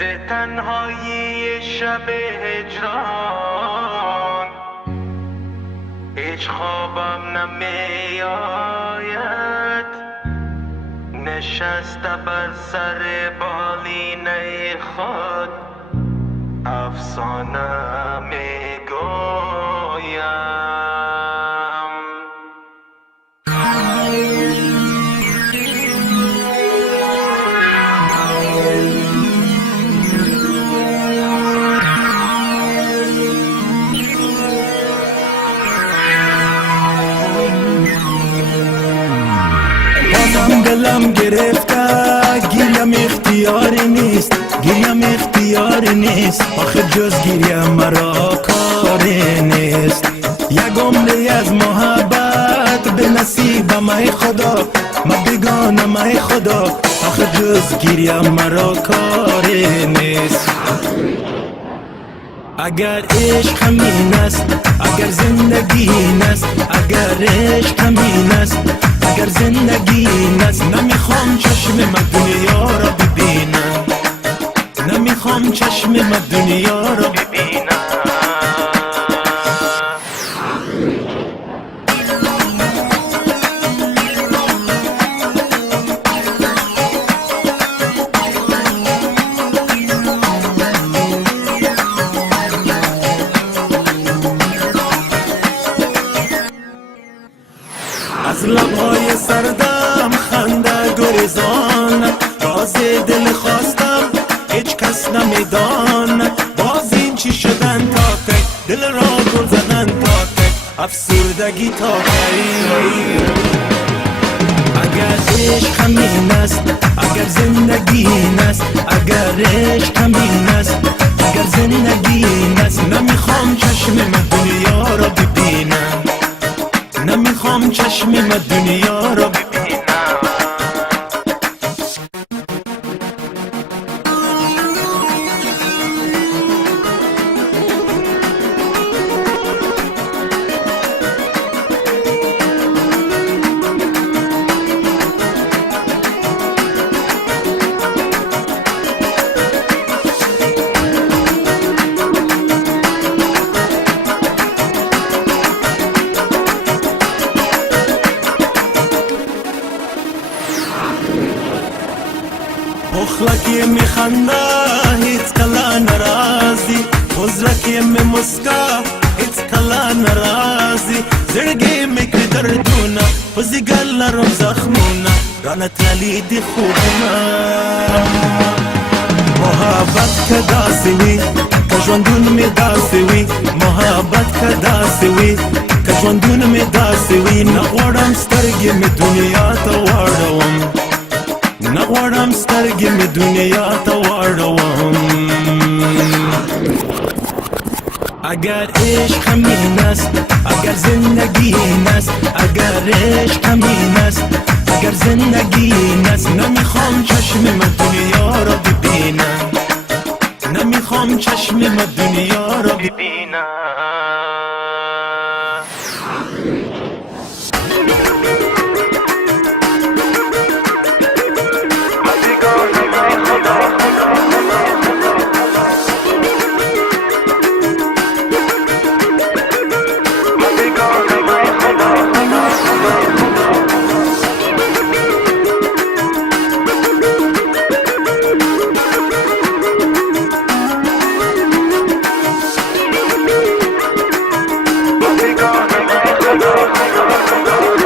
تنهایی شب هجران هیچ خوابم نمی آید، نشسته بر سر بالینه خود افسانه می گویم. دلم گرفته گیریم اختیاری نیست، گیریم اختیاری نیست، آخه جز گیریم مرا کاری نیست. یک عمری از محبت به نصیبم ای خدا، من بگانم ای خدا، آخه جز گیریم مرا کاری نیست. اگر عشق همین است، اگر زندگی این است، اگر عشق همین است، اگر زندگی این است، نمیخوام چشم من دنیا را ببینم، نمیخوام چشم من دنیا را ببینم. از لبهای سردم خنده گریزان، راز دل خواستم هیچ کس نمیدان. باز این چی شدن تا کی، دل را گل زدن تا کی، افسردگی تا کی. اگر عشق همین است، اگر زندگی این است، اگر عشق همین است، اگر زندگی این است، نمیخوام چشم من دنیا را ببینم، نمیخوام چشم من دنیا را ببینم. پخلکی میخنده هیچ کلا نرازی، حضرکی میمسکا هیچ کلا نرازی، زرگی میکری دردونا پزیگل لرم زخمونا رانت نلیدی خوبنا. محبت که داسی وی که ژوندون می داسی وی، محبت که داسی وی که ژوندون می داسی وی. نغواړم سترګې می دنیا ته واړوم، نغواړم سترګې می دنیا ته واړوم. اگر عشق همین است، اگر زندگی این است، اگر عشق همین است، اگر زندگی این است، نمیخوام چشم من دنیا را ببینم، نمیخوام چشم من دنیا را ببینم. Go.